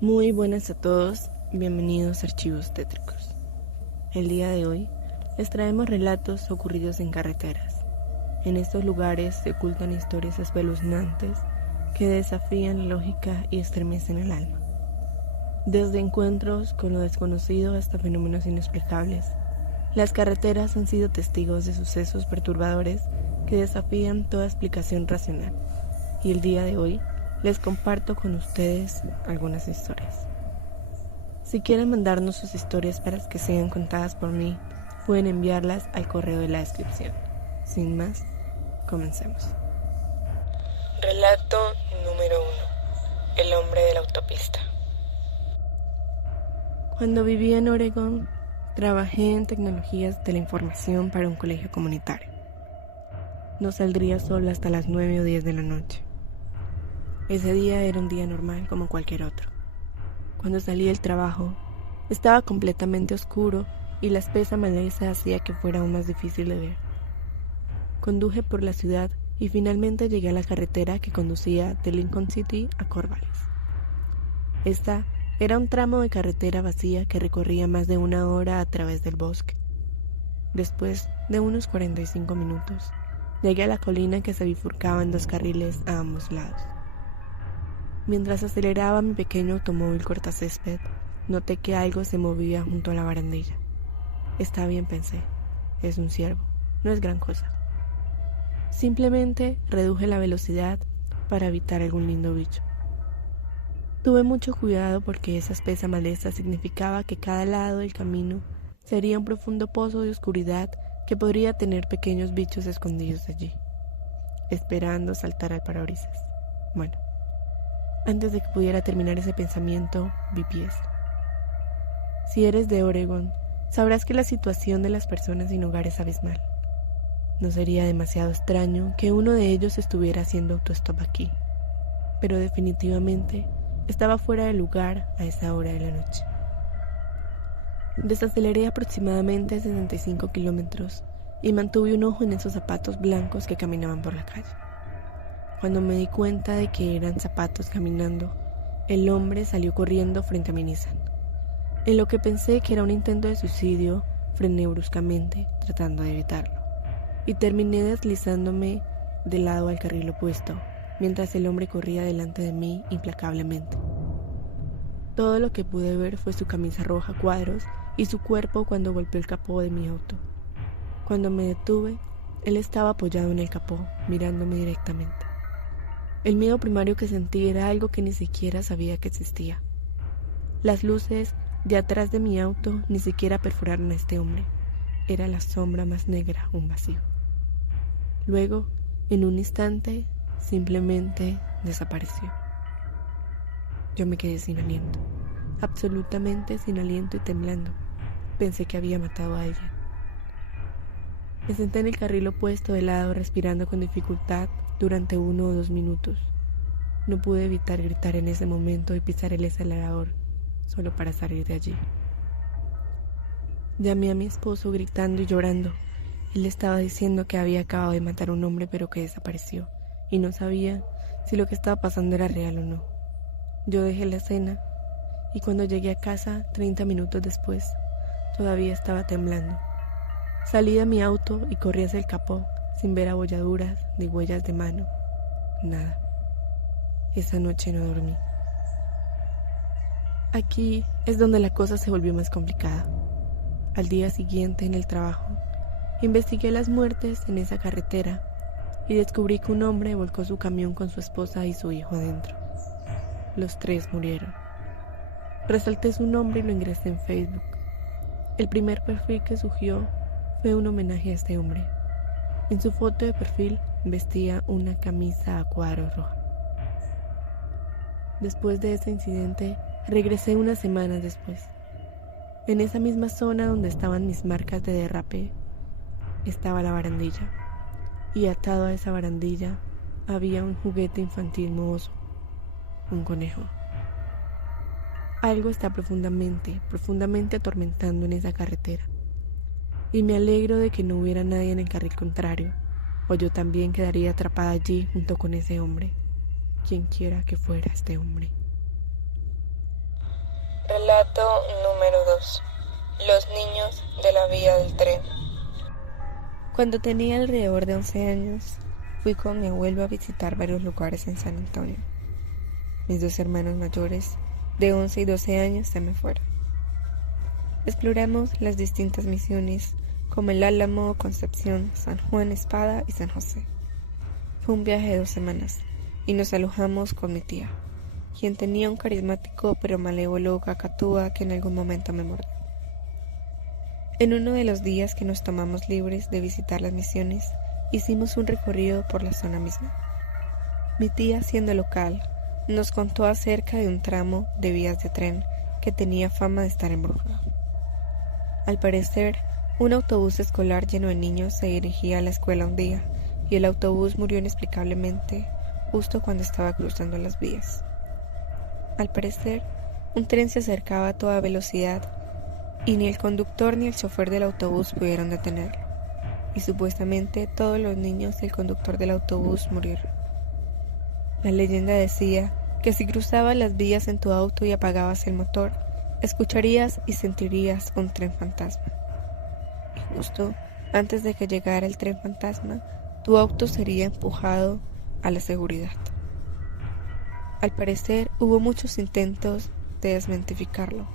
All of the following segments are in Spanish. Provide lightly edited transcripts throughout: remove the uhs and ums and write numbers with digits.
Muy buenas a todos, bienvenidos a Archivos Tétricos. El día de hoy les traemos relatos ocurridos en carreteras. En estos lugares se ocultan historias espeluznantes que desafían la lógica y estremecen el alma. Desde encuentros con lo desconocido hasta fenómenos inexplicables, las carreteras han sido testigos de sucesos perturbadores que desafían toda explicación racional. Y el día de hoy les comparto con ustedes algunas historias. Si quieren mandarnos sus historias para que sean contadas por mí, pueden enviarlas al correo de la descripción. Sin más, comencemos. Relato número 1. El hombre de la autopista. Cuando vivía en Oregón, trabajé en tecnologías de la información para un colegio comunitario. No saldría sola hasta las 9 o 10 de la noche. Ese día era un día normal como cualquier otro. Cuando salí del trabajo, estaba completamente oscuro y la espesa maleza hacía que fuera aún más difícil de ver. Conduje por la ciudad y finalmente llegué a la carretera que conducía de Lincoln City a Corvallis. Esta era un tramo de carretera vacía que recorría más de 1 hora a través del bosque. Después de unos 45 minutos, llegué a la colina que se bifurcaba en 2 carriles a ambos lados. Mientras aceleraba mi pequeño automóvil cortacésped, noté que algo se movía junto a la barandilla. Está bien, pensé. Es un ciervo. No es gran cosa. Simplemente reduje la velocidad para evitar algún lindo bicho. Tuve mucho cuidado porque esa espesa maleza significaba que cada lado del camino sería un profundo pozo de oscuridad que podría tener pequeños bichos escondidos allí, esperando saltar al parabrisas. Bueno. Antes de que pudiera terminar ese pensamiento, vi pies. Si eres de Oregón, sabrás que la situación de las personas sin hogar es abismal. No sería demasiado extraño que uno de ellos estuviera haciendo autostop aquí, pero definitivamente estaba fuera de lugar a esa hora de la noche. Desaceleré aproximadamente 65 kilómetros y mantuve un ojo en esos zapatos blancos que caminaban por la calle. Cuando me di cuenta de que eran zapatos caminando, el hombre salió corriendo frente a mi Nissan. En lo que pensé que era un intento de suicidio, frené bruscamente, tratando de evitarlo, y terminé deslizándome de lado al carril opuesto, mientras el hombre corría delante de mí implacablemente. Todo lo que pude ver fue su camisa roja a cuadros y su cuerpo cuando golpeó el capó de mi auto. Cuando me detuve, él estaba apoyado en el capó, mirándome directamente. El miedo primario que sentí era algo que ni siquiera sabía que existía. Las luces de atrás de mi auto ni siquiera perforaron a este hombre. Era la sombra más negra, un vacío. Luego, en un instante, simplemente desapareció. Yo me quedé sin aliento, absolutamente sin aliento y temblando. Pensé que había matado a alguien. Me senté en el carril opuesto de lado, respirando con dificultad durante 1 o 2 minutos. No pude evitar gritar en ese momento y pisar el acelerador, solo para salir de allí. Llamé a mi esposo gritando y llorando. Él estaba diciendo que había acabado de matar a un hombre pero que desapareció, y no sabía si lo que estaba pasando era real o no. Yo dejé la escena, y cuando llegué a casa, 30 minutos después, todavía estaba temblando. Salí de mi auto y corrí hacia el capó, sin ver abolladuras ni huellas de mano. Nada. Esa noche no dormí. Aquí es donde la cosa se volvió más complicada. Al día siguiente, en el trabajo, investigué las muertes en esa carretera y descubrí que un hombre volcó su camión con su esposa y su hijo adentro. Los 3 murieron. Resalté su nombre y lo ingresé en Facebook. El primer perfil que surgió fue un homenaje a este hombre. En su foto de perfil vestía una camisa a cuadros roja. Después de ese incidente, regresé unas semanas después. En esa misma zona donde estaban mis marcas de derrape, estaba la barandilla. Y atado a esa barandilla había un juguete infantil mohoso, un conejo. Algo está profundamente atormentando en esa carretera. Y me alegro de que no hubiera nadie en el carril contrario, o yo también quedaría atrapada allí junto con ese hombre, quien quiera que fuera este hombre. Relato número 2. Los niños de la vía del tren. Cuando tenía alrededor de 11 años, fui con mi abuelo a visitar varios lugares en San Antonio. Mis dos hermanos mayores, de 11 y 12 años, se me fueron. Exploramos las distintas misiones, como el Álamo, Concepción, San Juan, Espada y San José. Fue un viaje de 2 semanas, y nos alojamos con mi tía, quien tenía un carismático pero malévolo cacatúa que en algún momento me mordió. En uno de los días que nos tomamos libres de visitar las misiones, hicimos un recorrido por la zona misma. Mi tía, siendo local, nos contó acerca de un tramo de vías de tren que tenía fama de estar embrujado. Al parecer, un autobús escolar lleno de niños se dirigía a la escuela un día, y el autobús murió inexplicablemente justo cuando estaba cruzando las vías. Al parecer, un tren se acercaba a toda velocidad y ni el conductor ni el chofer del autobús pudieron detenerlo, y supuestamente todos los niños y el conductor del autobús murieron. La leyenda decía que si cruzabas las vías en tu auto y apagabas el motor, escucharías y sentirías un tren fantasma. Y justo antes de que llegara el tren fantasma, tu auto sería empujado a la seguridad. Al parecer hubo muchos intentos de desmentificarlo,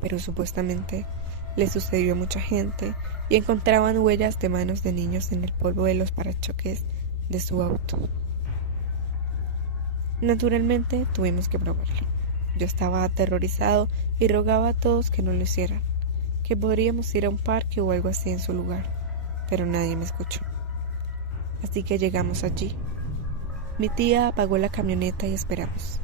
pero supuestamente le sucedió a mucha gente y encontraban huellas de manos de niños en el polvo de los parachoques de su auto. Naturalmente tuvimos que probarlo. Yo estaba aterrorizado y rogaba a todos que no lo hicieran, que podríamos ir a un parque o algo así en su lugar, pero nadie me escuchó. Así que llegamos allí. Mi tía apagó la camioneta y esperamos.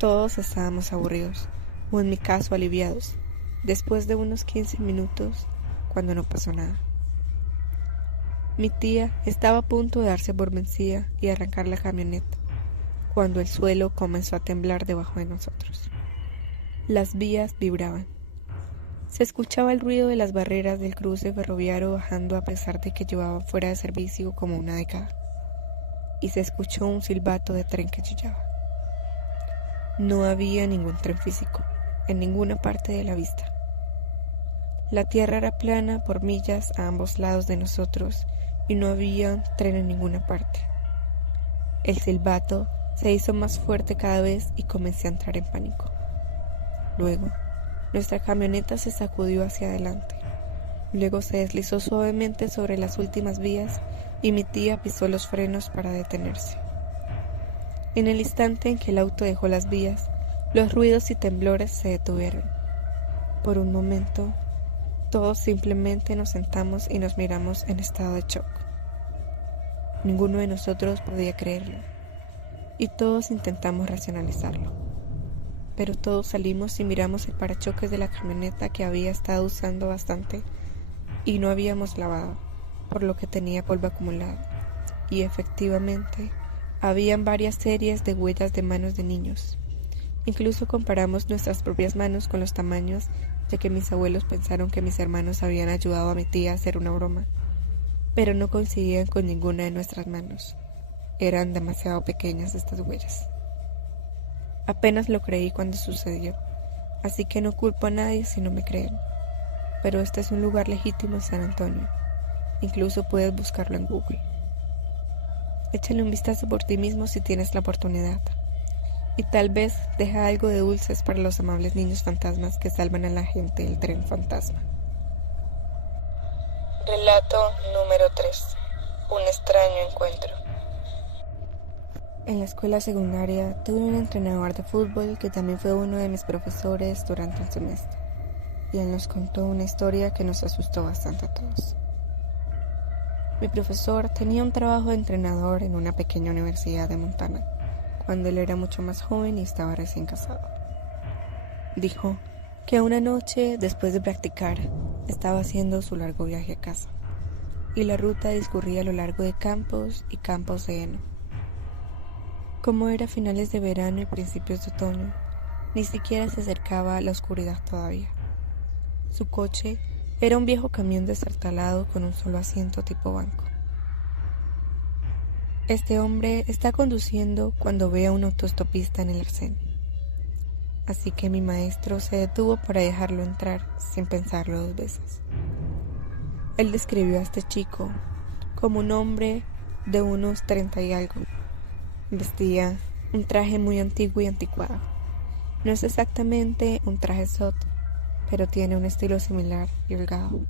Todos estábamos aburridos, o en mi caso aliviados, después de unos 15 minutos, cuando no pasó nada. Mi tía estaba a punto de darse por vencida y arrancar la camioneta, cuando el suelo comenzó a temblar debajo de nosotros. Las vías vibraban. Se escuchaba el ruido de las barreras del cruce ferroviario bajando a pesar de que llevaban fuera de servicio como una década. Y se escuchó un silbato de tren que chillaba. No había ningún tren físico, en ninguna parte de la vista. La tierra era plana por millas a ambos lados de nosotros y no había tren en ninguna parte. El silbato se hizo más fuerte cada vez y comencé a entrar en pánico. Luego, nuestra camioneta se sacudió hacia adelante. Luego se deslizó suavemente sobre las últimas vías y mi tía pisó los frenos para detenerse. En el instante en que el auto dejó las vías, los ruidos y temblores se detuvieron. Por un momento, todos simplemente nos sentamos y nos miramos en estado de shock. Ninguno de nosotros podía creerlo, y todos intentamos racionalizarlo. Pero todos salimos y miramos el parachoques de la camioneta que había estado usando bastante y no habíamos lavado, por lo que tenía polvo acumulado, y efectivamente habían varias series de huellas de manos de niños. Incluso comparamos nuestras propias manos con los tamaños, ya que mis abuelos pensaron que mis hermanos habían ayudado a mi tía a hacer una broma, pero no coincidían con ninguna de nuestras manos. Eran demasiado pequeñas estas huellas. Apenas lo creí cuando sucedió, así que no culpo a nadie si no me creen. Pero este es un lugar legítimo en San Antonio. Incluso puedes buscarlo en Google. Échale un vistazo por ti mismo si tienes la oportunidad. Y tal vez deja algo de dulces para los amables niños fantasmas que salvan a la gente del tren fantasma. Relato número 3. Un extraño encuentro. En la escuela secundaria tuve un entrenador de fútbol que también fue uno de mis profesores durante el semestre, y él nos contó una historia que nos asustó bastante a todos. Mi profesor tenía un trabajo de entrenador en una pequeña universidad de Montana, cuando él era mucho más joven y estaba recién casado. Dijo que una noche, después de practicar, estaba haciendo su largo viaje a casa, y la ruta discurría a lo largo de campos y campos de heno. Como era finales de verano y principios de otoño, ni siquiera se acercaba a la oscuridad todavía. Su coche era un viejo camión destartalado con un solo asiento tipo banco. Este hombre está conduciendo cuando ve a un autoestopista en el arcén. así que mi maestro se detuvo para dejarlo entrar sin pensarlo 2 veces. Él describió a este chico como un hombre de unos 30 y algo. Vestía un traje muy antiguo y anticuado. No es exactamente un traje sot, pero tiene un estilo similar y holgado.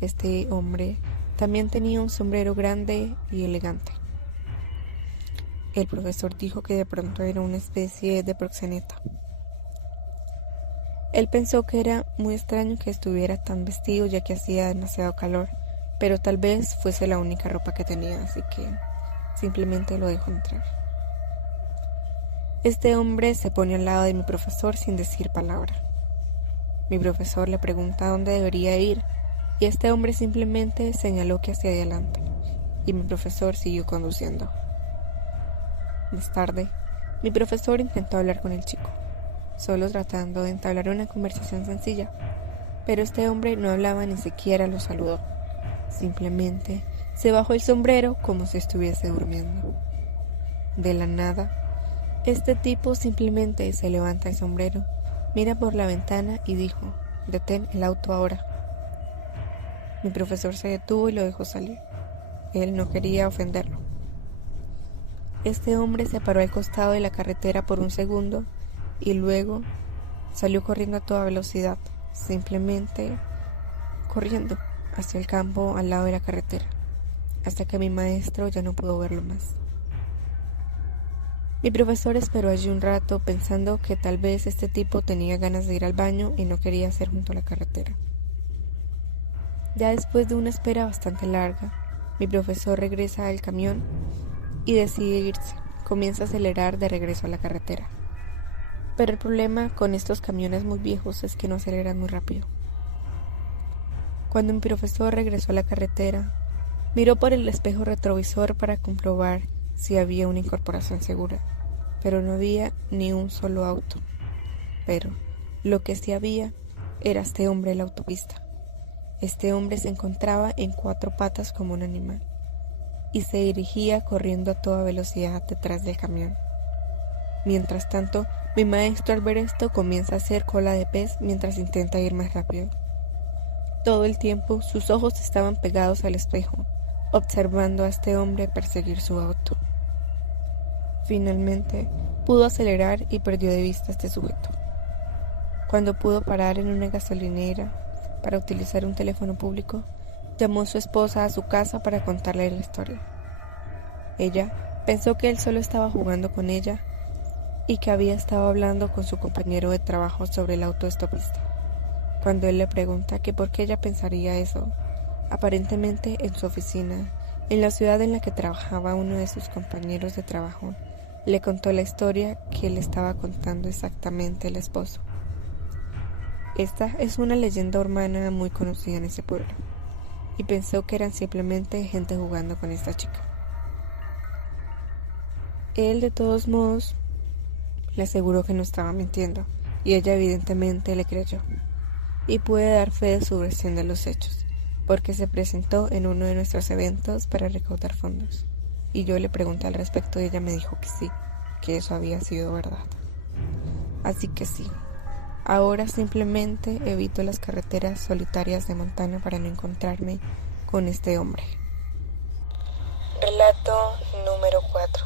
Este hombre también tenía un sombrero grande y elegante. El profesor dijo que de pronto era una especie de proxeneta. Él pensó que era muy extraño que estuviera tan vestido ya que hacía demasiado calor, pero tal vez fuese la única ropa que tenía, así que simplemente lo dejó entrar. Este hombre se pone al lado de mi profesor sin decir palabra. Mi profesor le pregunta a dónde debería ir y este hombre simplemente señaló que hacia adelante y mi profesor siguió conduciendo. Más tarde, mi profesor intentó hablar con el chico, solo tratando de entablar una conversación sencilla, pero este hombre no hablaba ni siquiera lo saludó. Simplemente se bajó el sombrero como si estuviese durmiendo. De la nada, este tipo simplemente se levanta el sombrero, mira por la ventana y dijo: «Detén el auto ahora». Mi profesor se detuvo y lo dejó salir. Él no quería ofenderlo. Este hombre se paró al costado de la carretera por un segundo y luego salió corriendo a toda velocidad, simplemente corriendo hacia el campo al lado de la carretera, hasta que mi maestro ya no pudo verlo más. Mi profesor esperó allí un rato pensando que tal vez este tipo tenía ganas de ir al baño y no quería hacer junto a la carretera. Ya después de una espera bastante larga, mi profesor regresa al camión y decide irse. Comienza a acelerar de regreso a la carretera. Pero el problema con estos camiones muy viejos es que no aceleran muy rápido. Cuando mi profesor regresó a la carretera, miró por el espejo retrovisor para comprobar si había una incorporación segura, pero no había ni un solo auto. Pero lo que sí había era este hombre en la autopista. Este hombre se encontraba en 4 patas como un animal y se dirigía corriendo a toda velocidad detrás del camión. Mientras tanto, mi maestro al ver esto comienza a hacer cola de pez mientras intenta ir más rápido. Todo el tiempo sus ojos estaban pegados al espejo, observando a este hombre perseguir su auto. Finalmente, pudo acelerar y perdió de vista a este sujeto. Cuando pudo parar en una gasolinera para utilizar un teléfono público, llamó a su esposa a su casa para contarle la historia. Ella pensó que él solo estaba jugando con ella y que había estado hablando con su compañero de trabajo sobre el autoestopista. Cuando él le pregunta que por qué ella pensaría eso, aparentemente en su oficina, en la ciudad en la que trabajaba uno de sus compañeros de trabajo, le contó la historia que le estaba contando exactamente el esposo. Esta es una leyenda urbana muy conocida en ese pueblo, y pensó que eran simplemente gente jugando con esta chica. Él, de todos modos, le aseguró que no estaba mintiendo, y ella evidentemente le creyó, y puede dar fe de su versión de los hechos, porque se presentó en uno de nuestros eventos para recaudar fondos, y yo le pregunté al respecto y ella me dijo que sí, que eso había sido verdad. Así que sí, ahora simplemente evito las carreteras solitarias de Montana para no encontrarme con este hombre. Relato número 4.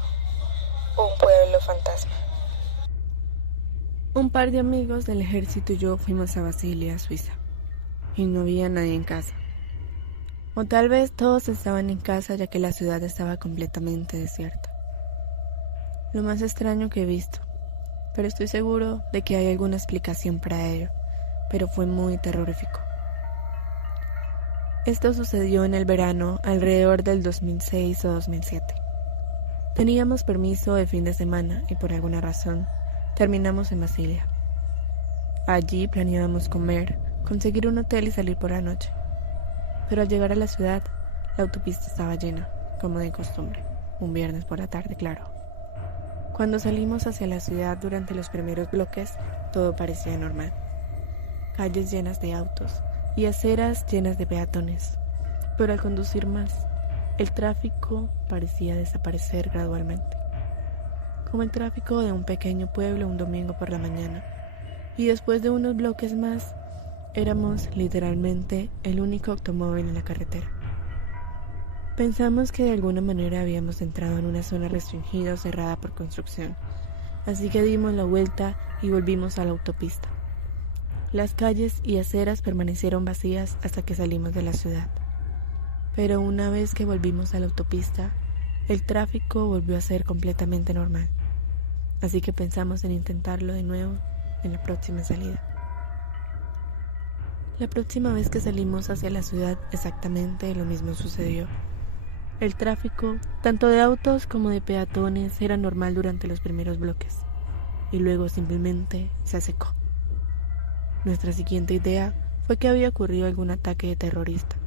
Un pueblo fantasma. Un par de amigos del ejército y yo fuimos a Basilea, Suiza, y no había nadie en casa. O tal vez todos estaban en casa ya que la ciudad estaba completamente desierta. Lo más extraño que he visto, pero estoy seguro de que hay alguna explicación para ello, pero fue muy terrorífico. Esto sucedió en el verano alrededor del 2006 o 2007. Teníamos permiso de fin de semana y por alguna razón terminamos en Basilea. Allí planeábamos comer, conseguir un hotel y salir por la noche. Pero al llegar a la ciudad, la autopista estaba llena, como de costumbre, un viernes por la tarde, claro. Cuando salimos hacia la ciudad durante los primeros bloques, todo parecía normal. Calles llenas de autos y aceras llenas de peatones. Pero al conducir más, el tráfico parecía desaparecer gradualmente. como el tráfico de un pequeño pueblo un domingo por la mañana. Y después de unos bloques más, éramos literalmente el único automóvil en la carretera. Pensamos que de alguna manera habíamos entrado en una zona restringida o cerrada por construcción, así que dimos la vuelta y volvimos a la autopista. Las calles y aceras permanecieron vacías hasta que salimos de la ciudad. Pero una vez que volvimos a la autopista, el tráfico volvió a ser completamente normal. Así que pensamos en intentarlo de nuevo en la próxima salida. La próxima vez que salimos hacia la ciudad, exactamente lo mismo sucedió. El tráfico, tanto de autos como de peatones, era normal durante los primeros bloques, y luego simplemente se secó. Nuestra siguiente idea fue que había ocurrido algún ataque de terrorista,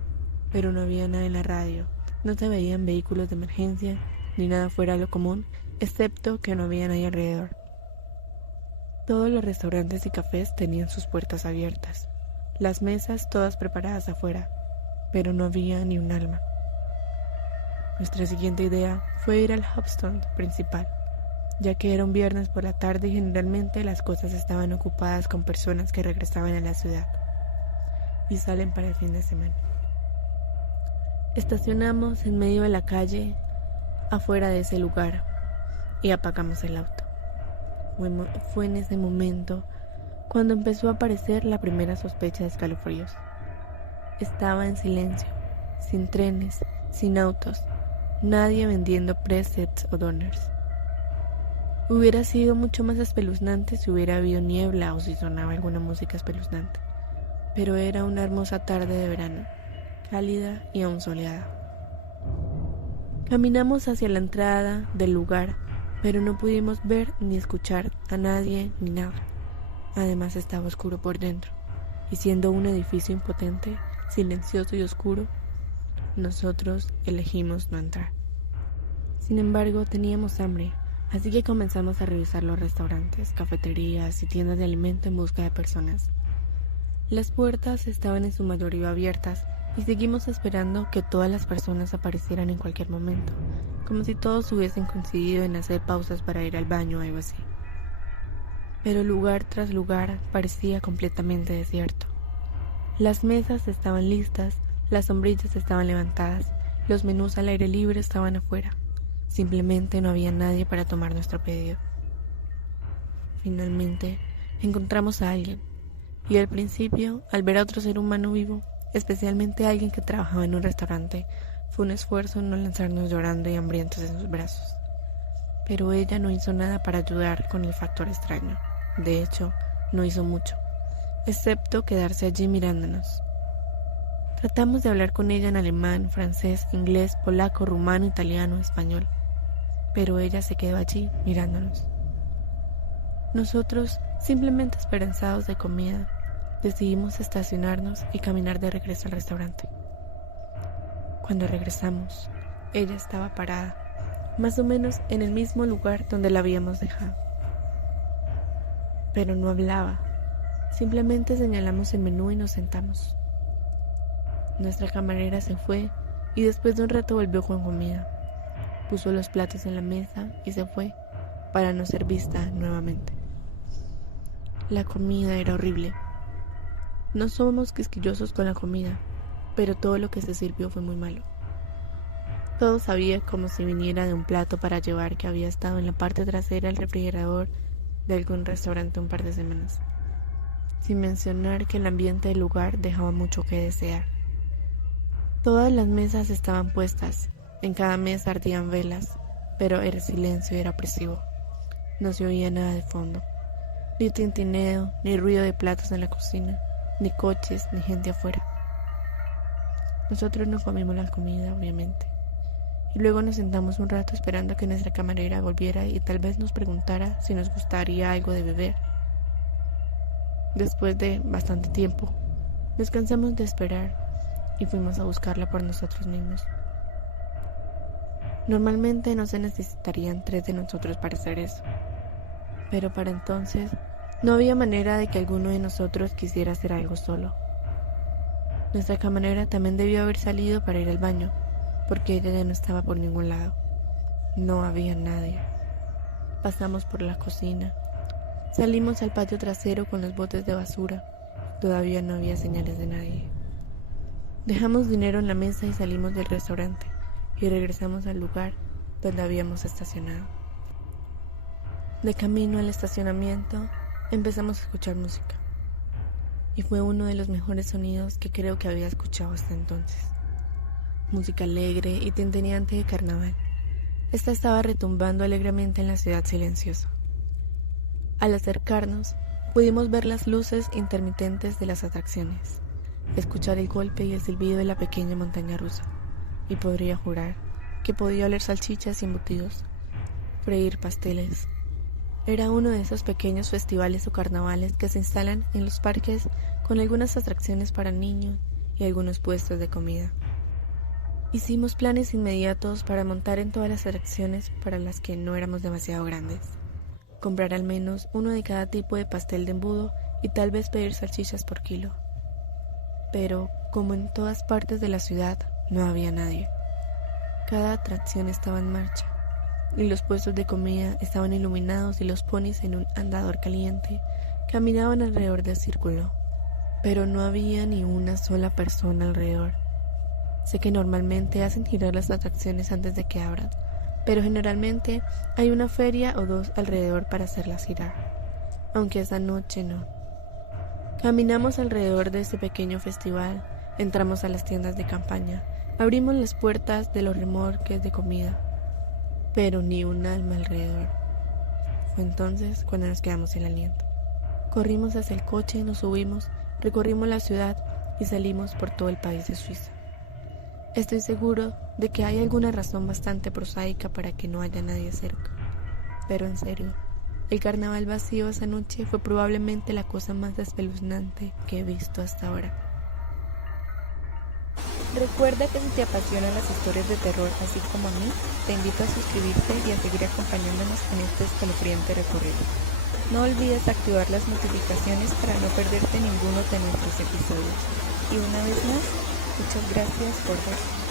pero no había nada en la radio, no se veían vehículos de emergencia, ni nada fuera de lo común, excepto que no había nadie alrededor. Todos los restaurantes y cafés tenían sus puertas abiertas, las mesas todas preparadas afuera, pero no había ni un alma. Nuestra siguiente idea fue ir al Hubstone principal, ya que era un viernes por la tarde y generalmente las cosas estaban ocupadas con personas que regresaban a la ciudad y salen para el fin de semana. Estacionamos en medio de la calle, afuera de ese lugar, y apagamos el auto. Fue en ese momento cuando empezó a aparecer la primera sospecha de escalofríos. Estaba en silencio, sin trenes, sin autos, nadie vendiendo presets o doners. Hubiera sido mucho más espeluznante si hubiera habido niebla o si sonaba alguna música espeluznante, pero era una hermosa tarde de verano, cálida y aún soleada. Caminamos hacia la entrada del lugar, pero no pudimos ver ni escuchar a nadie ni nada. Además estaba oscuro por dentro, y siendo un edificio impotente, silencioso y oscuro, nosotros elegimos no entrar. Sin embargo, teníamos hambre, así que comenzamos a revisar los restaurantes, cafeterías y tiendas de alimento en busca de personas. Las puertas estaban en su mayoría abiertas y seguimos esperando que todas las personas aparecieran en cualquier momento, como si todos hubiesen coincidido en hacer pausas para ir al baño o algo así. Pero lugar tras lugar parecía completamente desierto. Las mesas estaban listas, las sombrillas estaban levantadas, los menús al aire libre estaban afuera. Simplemente no había nadie para tomar nuestro pedido. Finalmente encontramos a alguien, y al principio, al ver a otro ser humano vivo, especialmente a alguien que trabajaba en un restaurante, fue un esfuerzo no lanzarnos llorando y hambrientos en sus brazos. Pero ella no hizo nada para ayudar con el factor extraño. De hecho, no hizo mucho, excepto quedarse allí mirándonos. Tratamos de hablar con ella en alemán, francés, inglés, polaco, rumano, italiano, español, pero ella se quedó allí mirándonos. Nosotros, simplemente esperanzados de comida, decidimos estacionarnos y caminar de regreso al restaurante. Cuando regresamos, ella estaba parada, más o menos en el mismo lugar donde la habíamos dejado. Pero no hablaba, simplemente señalamos el menú y nos sentamos. Nuestra camarera se fue y después de un rato volvió con comida. Puso los platos en la mesa y se fue para no ser vista nuevamente. La comida era horrible. No somos quisquillosos con la comida, pero todo lo que se sirvió fue muy malo. Todo sabía como si viniera de un plato para llevar que había estado en la parte trasera del refrigerador de algún restaurante un par de semanas, sin mencionar que el ambiente del lugar dejaba mucho que desear. Todas las mesas estaban puestas, en cada mesa ardían velas, pero el silencio era opresivo. No se oía nada de fondo, ni tintineo, ni ruido de platos en la cocina, ni coches, ni gente afuera. Nosotros no comimos la comida, obviamente, y luego nos sentamos un rato esperando a que nuestra camarera volviera y tal vez nos preguntara si nos gustaría algo de beber. Después de bastante tiempo, nos cansamos de esperar y fuimos a buscarla por nosotros mismos. Normalmente no se necesitarían 3 de nosotros para hacer eso, pero para entonces no había manera de que alguno de nosotros quisiera hacer algo solo. Nuestra camarera también debió haber salido para ir al baño, porque ella ya no estaba por ningún lado. No había nadie. pasamos por la cocina. Salimos al patio trasero con los botes de basura. Todavía no había señales de nadie. Dejamos dinero en la mesa y salimos del restaurante y regresamos al lugar donde habíamos estacionado. De camino al estacionamiento empezamos a escuchar música y fue uno de los mejores sonidos que creo que había escuchado hasta entonces. Música alegre y tintineante de carnaval. Esta estaba retumbando alegremente en la ciudad silenciosa. Al acercarnos, pudimos ver las luces intermitentes de las atracciones, escuchar el golpe y el silbido de la pequeña montaña rusa, y podría jurar que podía oler salchichas y embutidos, freír pasteles. Era uno de esos pequeños festivales o carnavales que se instalan en los parques con algunas atracciones para niños y algunos puestos de comida. Hicimos planes inmediatos para montar en todas las atracciones para las que no éramos demasiado grandes. Comprar al menos uno de cada tipo de pastel de embudo y tal vez pedir salchichas por kilo. Pero, como en todas partes de la ciudad, no había nadie. Cada atracción estaba en marcha, y los puestos de comida estaban iluminados y los ponis en un andador caliente caminaban alrededor del círculo. Pero no había ni una sola persona alrededor. Sé que normalmente hacen girar las atracciones antes de que abran, pero generalmente hay una feria o dos alrededor para hacerlas girar, aunque esa noche no. Caminamos alrededor de ese pequeño festival, entramos a las tiendas de campaña, abrimos las puertas de los remolques de comida, pero ni un alma alrededor. Fue entonces cuando nos quedamos sin aliento. Corrimos hacia el coche, nos subimos, recorrimos la ciudad y salimos por todo el país de Suiza. Estoy seguro de que hay alguna razón bastante prosaica para que no haya nadie cerca. Pero en serio, el carnaval vacío esa noche fue probablemente la cosa más espeluznante que he visto hasta ahora. Recuerda que si te apasionan las historias de terror así como a mí, te invito a suscribirte y a seguir acompañándonos en este escalofriante recorrido. No olvides activar las notificaciones para no perderte ninguno de nuestros episodios. Y una vez más, muchas gracias por ver.